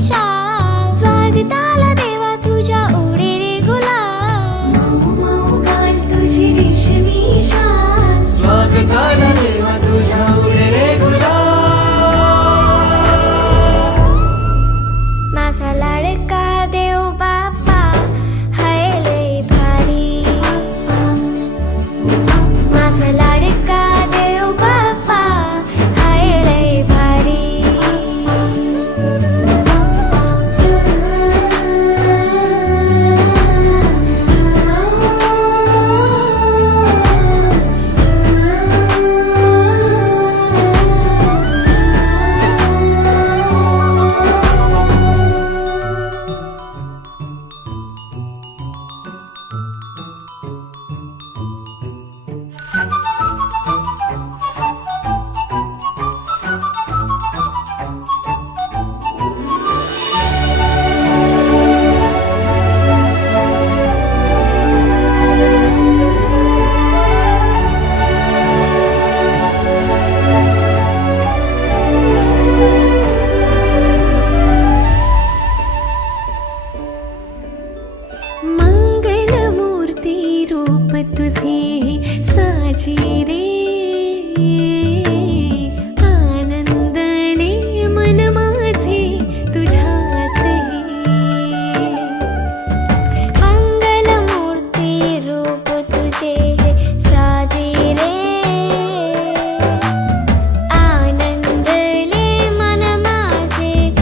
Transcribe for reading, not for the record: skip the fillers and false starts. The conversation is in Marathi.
शाल स्वागताला देवा तुझ्या ओढे रे गुलाल मऊ मऊ गाल तुझी रेशमी शाल स्वागताला देवा तुझ्या उडे रे गुलाल माझा लाडका देव बाप्पा हाय लय भारी माझा लाडका देव बाप्पा हाय लय भारी मंगलमूर्ती रूप तुझे साजी रे आनंदले मन माझे तुझ्यातही मंगलमूर्ती रूप तुझे